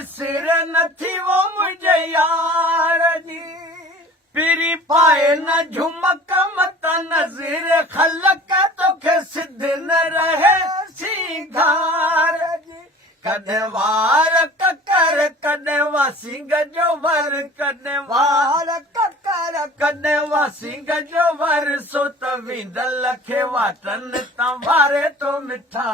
बिसर न थी वो मुझे यार जी पीरी पाए न झुमक मत नजर खलक तो के सिद्ध न रहे सिंगार जी कदे वार ककर कदे वासी गजोवर कदे वार ककर कदे वासी गजोवर सो तविंदल खे वाटन तंवारे तो मिठा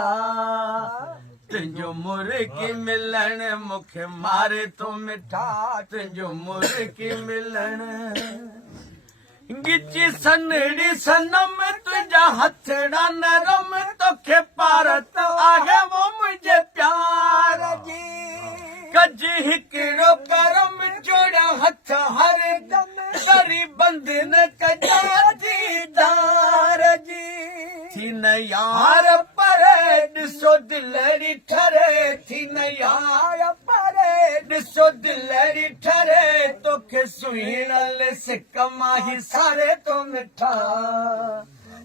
तुंहिंजो मुर्गी मिलण मूंखे मारे तो मिठा तुंहिंजो मुर्गी मिलण गिची सनड़ी सनम तुझा हथड़ा नरम तोखे पारत आहे वो मुझे प्यार जी कज हिकिड़ो करम जोड़ा हथ हर दम करी बंधन कजा दीदार जी थी न यार पर ॾिसो दिलड़ी ठरे थी न यार पर ॾिसो दिलड़ी ठरे तोखे सुहिणल सिक माही सारे तो मिठा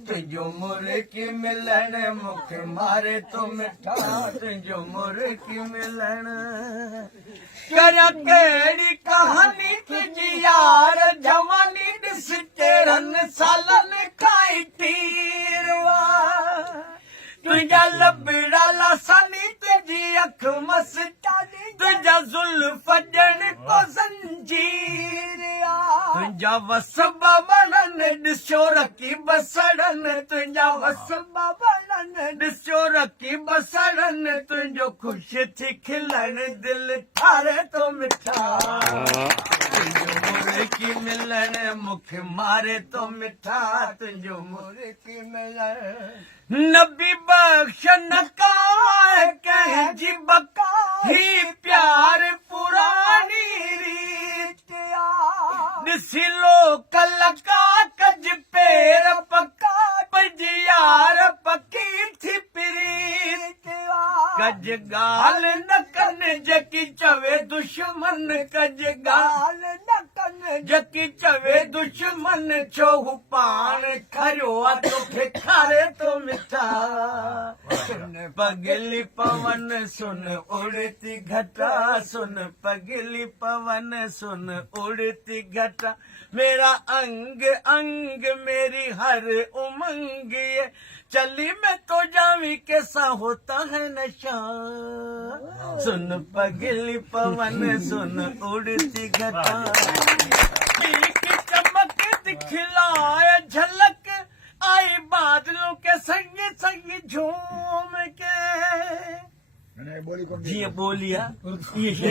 तुंहिंजो मुर्गी मिलण मूंखे मारे तो मिठा तुंहिंजो मुर्गी मिलण करिया कहिड़ी कहानी तुंहिंजी यार जवानी ॾिस तेरहनि सालनि खां तीरवा तुझा लबड़ा लासानी तुझी अख मस्तानी तुझा जुल्फ ॼण को ज़ंजीरिया तुझा वसबा बनन ॾिसो रखी बसड़न तुझा वसबा बनन ॾिसो रखी बसड़न तुंहिंजो ख़ुशि थी खिलण दिल ठारे तो मिठा तुंहिंजो मुर्गी मिलण मूंखे मारे तो मिठा तुंहिंजो मुर्गी मिलण नबी बख्श न कंहिंजी बका ही प्यार पुरानी रीतिया ॾिसी लो कलका कज पेर पका पज यार पकी थी प्रीतिया कज गाल न कन जकी चवे दुश्मन कज गाल न कन जकी चवे दुश्मन छो पान खरियो आ तोखे खारे तो मिठा सुन पगली पवन सुन उड़ती घटा सुन पगली पवन सुन उड़ती घटा मेरा अंग अंग मेरी हर उमंग ये चली मैं तो जावी कैसा होता है नशा सुन पगली पवन सुन उड़ती घटा की चमक दिखलाए झलक आई बादलों के संग संग झूम के जी बोलिया ये